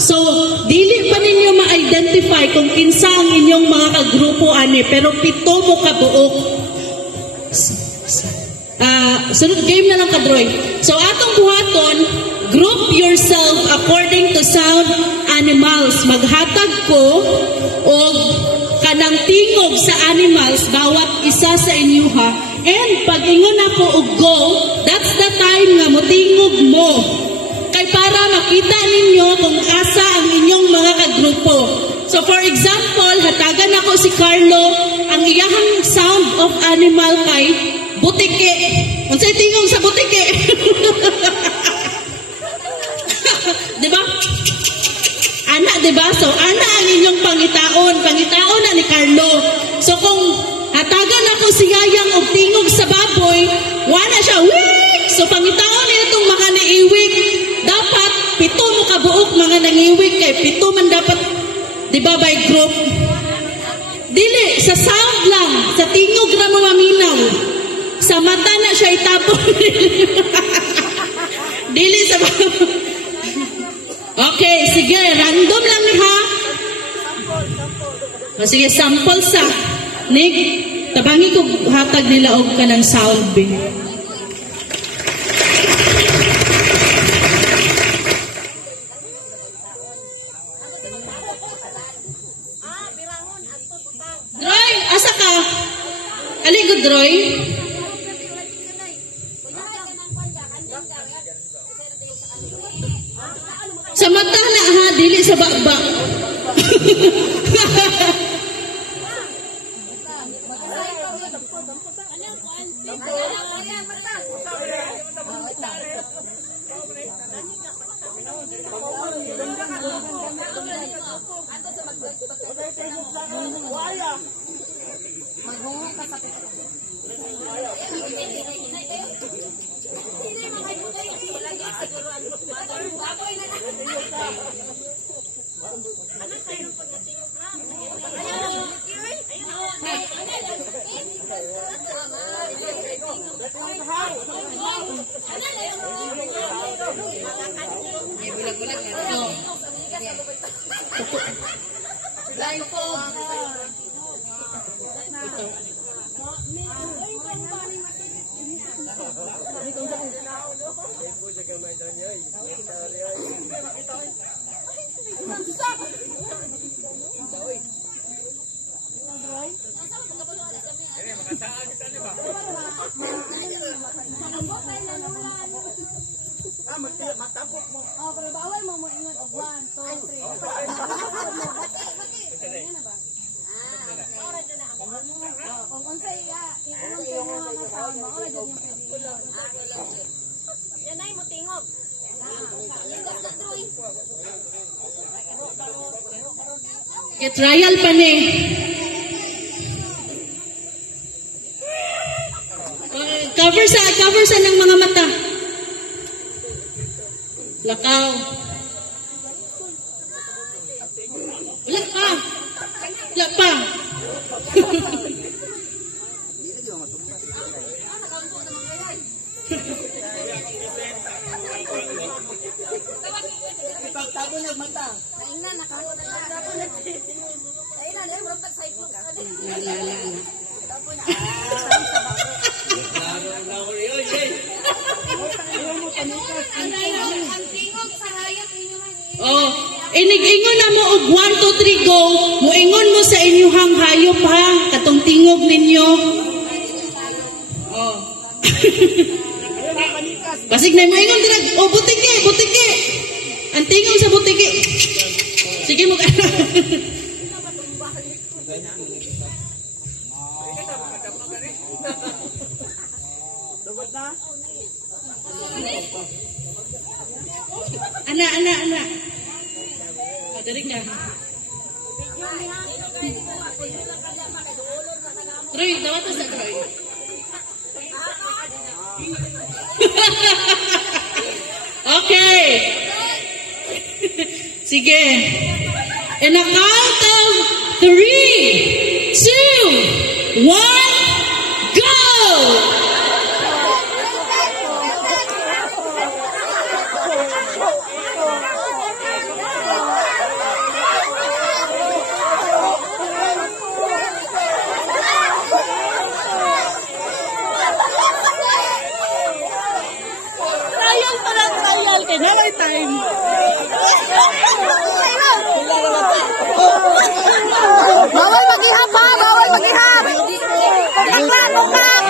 So, dili pa ninyo ma-identify kung kinsa ang inyong mga kagrupo ani, pero 7 mo kabuok. Sunod game na lang kadroy. So, atong buhaton, group yourself according to sound animals. Maghatag ko o kanang tingog sa animals bawat isa sa inyo ha. And pag ingon ako og go, that's the time nga motingog mo. Kay para makita ninyo kung asa ang inyong mga kagrupo. So for example, hatagan ako si Carlo, ang iyahang sound of animal kay butike. Unsay tingog sa butike? Diba? Ana, diba? So, ana ang inyong pangitaon. Pangitaon na ni Carlo. So, kung hatagan ako si Yayang og tingog sa baboy, wala siya, wik! So, pangitaon niya itong mga naiwik. Dapat, 7 mo kabuok mga nangiwik kay 7 man dapat, diba, by group? Dili, sa sound lang, sa tingog na mo maminaw. Sa mata na siya itapon. Dili sa Okay, sige, random lang ha. O sige, sample sa. Nick, tabangi ko hatag nila og kanang sound be. Droy, asa ka? Aligod, Droy? Sa mata na ha, dili sa bakbak. Matapok mo. Oh, pero bawal mo ingon og 1, 2, 3. Kung unsay ingon mo nga sound mo, ora jud yung pwede. Yan ay mo tingog. Trial pa ni. Cover sa ng mga mata. Lakaw. Wala pa. Wala pa. Ipagtabo ng mata. Naingna nakahot na tabo na. Ayun na, murag pag cycle ka. Tabo na. Ang tingog sa hayop inyo man. Oh, inig-ingon na mo og 1, 2, 3 go. Muingon mo sa inyong hayop ha, katong tingog ninyo. Oh. Basig na moingon dirag, oh butike, butike. Ang tingog sa butike. Sige mo ka. Ana. Dari ka. Troy, dapat sa Troy. Okay. Sige. In a count of 3, 2, 1, go! time. Bawal maghihap ha! Bawal maghihap! Bukang lang! Bukang!